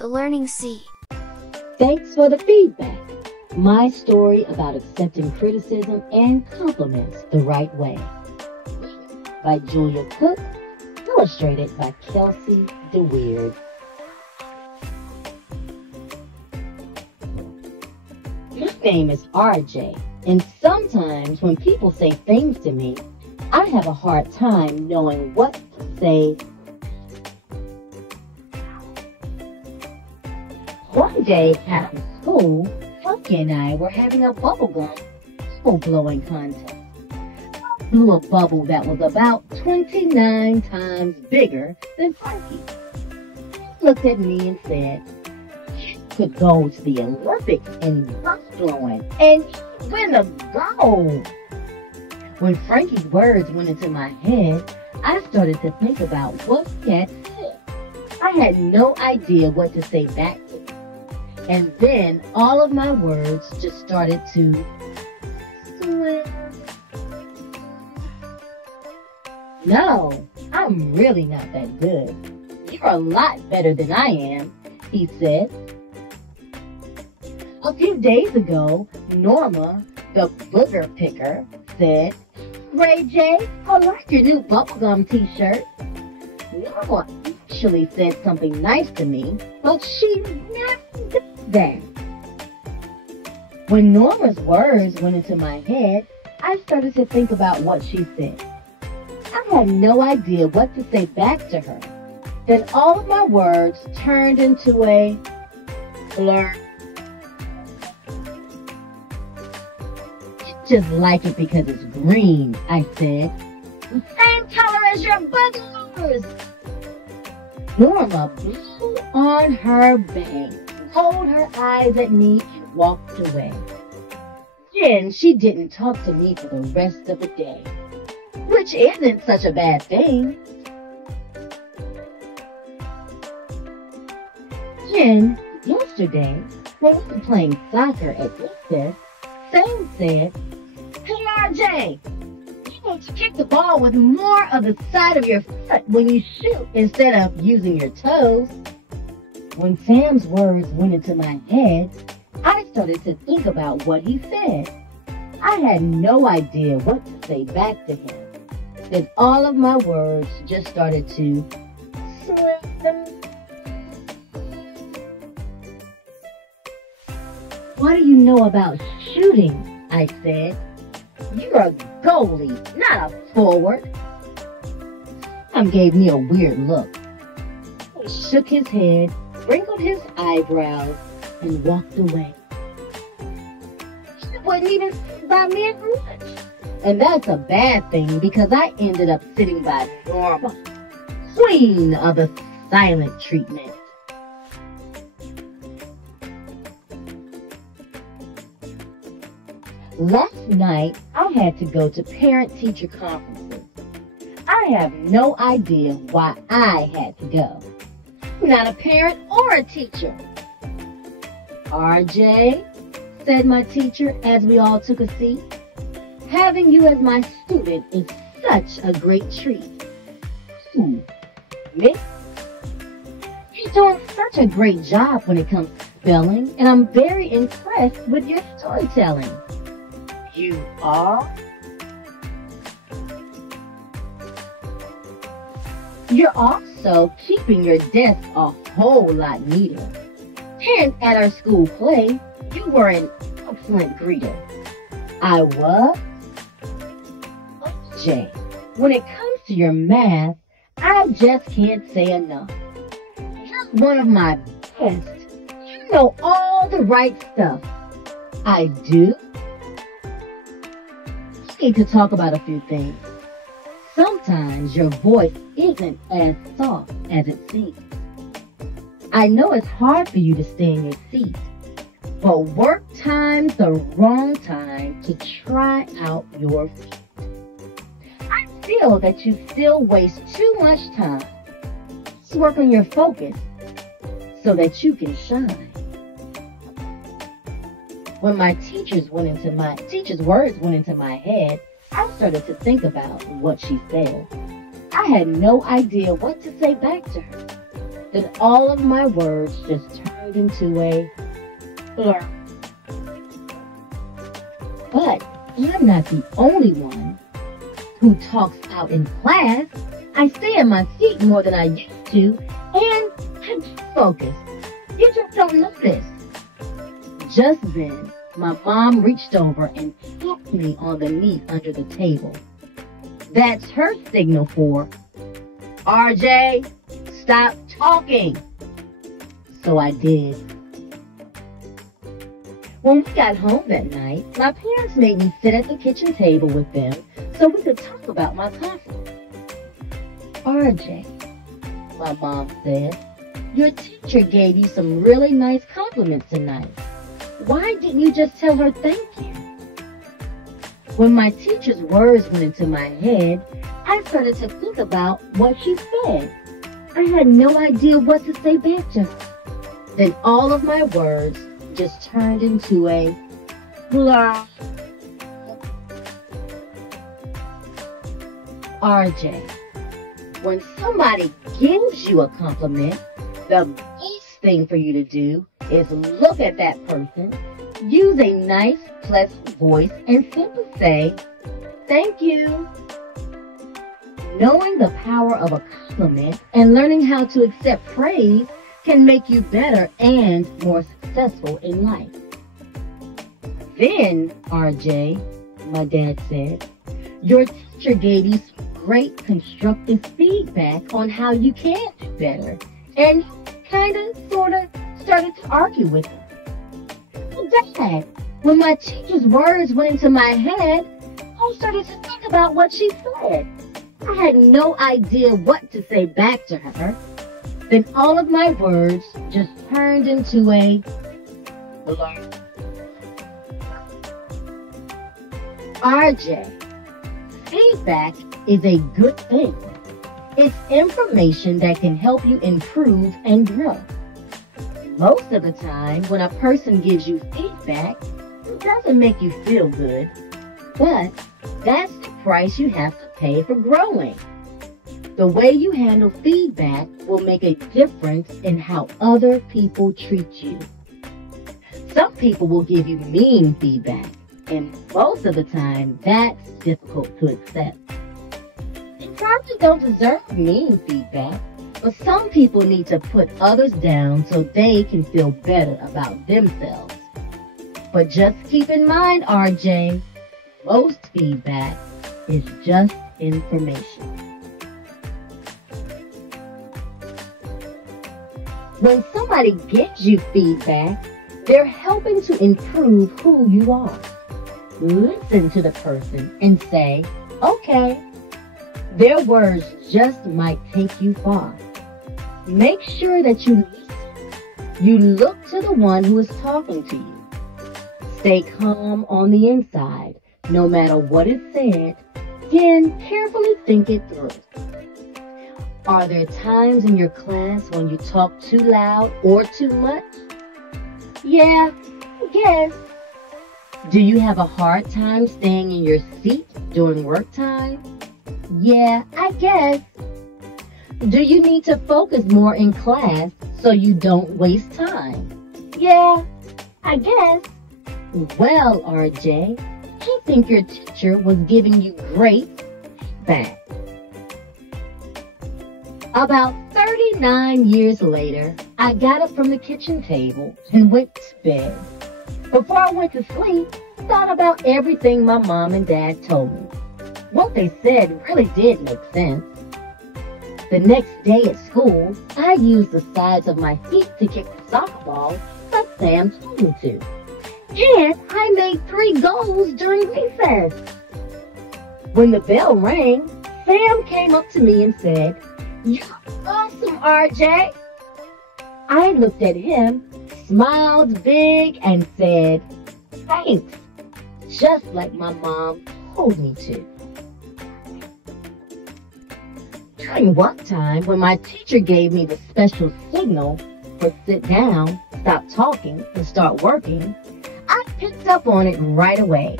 The Learning C. Thanks for the feedback. My story about accepting criticism and compliments the right way. By Julia Cook, illustrated by Kelsey DeWeird. My name is RJ, and sometimes when people say things to me, I have a hard time knowing what to say. One day after school, Funky and I were having a bubblegum bubble blowing contest. I blew a bubble that was about 29 times bigger than Funky. He looked at me and said, "You could go to the Olympics in bubble blowing and win a gold." When Frankie's words went into my head, I started to think about what he had said. I had no idea what to say back to him. And then all of my words just started to swim. "No, I'm really not that good. You're a lot better than I am," he said. A few days ago, Norma, the booger picker, said, "Ray J, I like your new bubblegum t-shirt." Norma actually said something nice to me, but she never did that. When Norma's words went into my head, I started to think about what she said. I had no idea what to say back to her. Then all of my words turned into a blur. "You just like it because it's green," I said. "The same color as your boogers." Norma blew on her bangs, rolled her eyes at me, and walked away. Then she didn't talk to me for the rest of the day, which isn't such a bad thing. Then, yesterday, when we were playing soccer at recess, Sam said, "Hey RJ, you need to kick the ball with more of the side of your foot when you shoot instead of using your toes." When Sam's words went into my head, I started to think about what he said. I had no idea what to say back to him. Then all of my words just started to swim. "What do you know about shooting?" I said. "You're a goalie, not a forward." Sam gave me a weird look. He shook his head, wrinkled his eyebrows, and walked away. He wouldn't even sit by me at lunch. And that's a bad thing because I ended up sitting by Norma, queen of the silent treatment. Last night, I had to go to parent-teacher conferences. I have no idea why I had to go. I'm not a parent or a teacher. "RJ," said my teacher as we all took a seat, "having you as my student is such a great treat." "Who? Me?" "You're doing such a great job when it comes to spelling, and I'm very impressed with your storytelling." "You are?" "You're also keeping your desk a whole lot neater. And at our school play, you were an excellent greeter." "I was?" "Jay, when it comes to your math, I just can't say enough. You're one of my best. You know all the right stuff." "I do?" "We need to talk about a few things. Sometimes your voice isn't as soft as it seems. I know it's hard for you to stay in your seat, but work time's the wrong time to try out your feet. I feel that you still waste too much time. Just work on your focus so that you can shine." When my teacher's words went into my head, I started to think about what she said. I had no idea what to say back to her. then all of my words just turned into a blur. But I'm not the only one who talks out in class. I stay in my seat more than I used to, and I'm focused. You just don't notice. Just then, my mom reached over and tapped me on the knee under the table. That's her signal for, RJ, stop talking. So I did. When we got home that night, my parents made me sit at the kitchen table with them so we could talk about my conflict. RJ, my mom said, your teacher gave you some really nice compliments tonight. Why didn't you just tell her thank you? When my teacher's words went into my head, I started to think about what she said. I had no idea what to say back to her. Then all of my words just turned into a blah. RJ, when somebody gives you a compliment, the best thing for you to do is look at that person, use a nice, pleasant voice, and simply say, thank you. Knowing the power of a compliment and learning how to accept praise can make you better and more successful in life. Then, RJ, my dad said, your teacher gave you some great constructive feedback on how you can do better, and you sort of started to argue with him. Well, Dad, when my teacher's words went into my head, I started to think about what she said. I had no idea what to say back to her. Then all of my words just turned into a blur. RJ, feedback is a good thing. It's information that can help you improve and grow. Most of the time, when a person gives you feedback, it doesn't make you feel good, but that's the price you have to pay for growing. The way you handle feedback will make a difference in how other people treat you. Some people will give you mean feedback, and most of the time, that's difficult to accept. You probably don't deserve mean feedback, but some people need to put others down so they can feel better about themselves. But just keep in mind, RJ, most feedback is just information. When somebody gives you feedback, they're helping to improve who you are. Listen to the person and say, okay, their words just might take you far. Make sure that you listen. You look to the one who is talking to you. Stay calm on the inside, no matter what is said. Then carefully think it through. Are there times in your class when you talk too loud or too much? Yeah, I guess. Do you have a hard time staying in your seat during work time? Yeah, I guess. Do you need to focus more in class so you don't waste time? Yeah, I guess. Well, RJ, I think your teacher was giving you great feedback. About 39 years later, I got up from the kitchen table and went to bed. Before I went to sleep, I thought about everything my mom and dad told me. What they said really did make sense. The next day at school, I used the sides of my feet to kick the soccer ball like Sam told me to. And I made 3 goals during recess. When the bell rang, Sam came up to me and said, "You're awesome, RJ." I looked at him, smiled big, and said, "Thanks," just like my mom told me to. During work time, when my teacher gave me the special signal for sit down, stop talking, and start working, I picked up on it right away.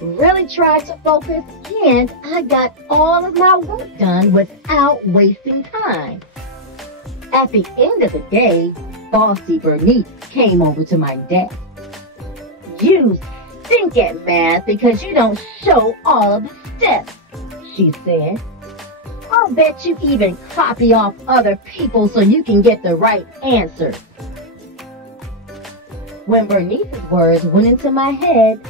Really tried to focus, and I got all of my work done without wasting time. At the end of the day, bossy Bernice came over to my desk. "You stink at math because you don't show all of the steps," she said. "I'll bet you even copy off other people so you can get the right answers." When Bernice's words went into my head,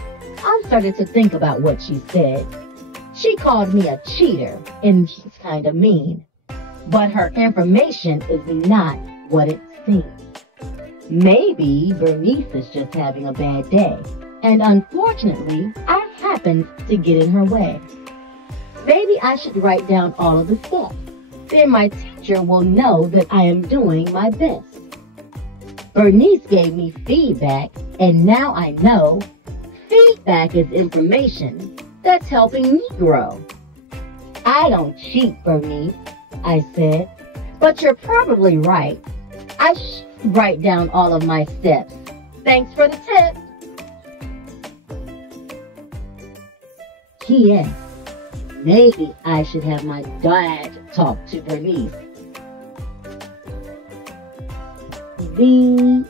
I started to think about what she said. She called me a cheater, and she's kind of mean. But her information is not what it seems. Maybe Bernice is just having a bad day, and unfortunately, I happened to get in her way. Maybe I should write down all of the steps. Then my teacher will know that I am doing my best. Bernice gave me feedback, and now I know feedback is information that's helping me grow. "I don't cheat, Bernice," I said, "but you're probably right. I should write down all of my steps. Thanks for the tip." P.S. Maybe I should have my dad talk to Bernice. The end.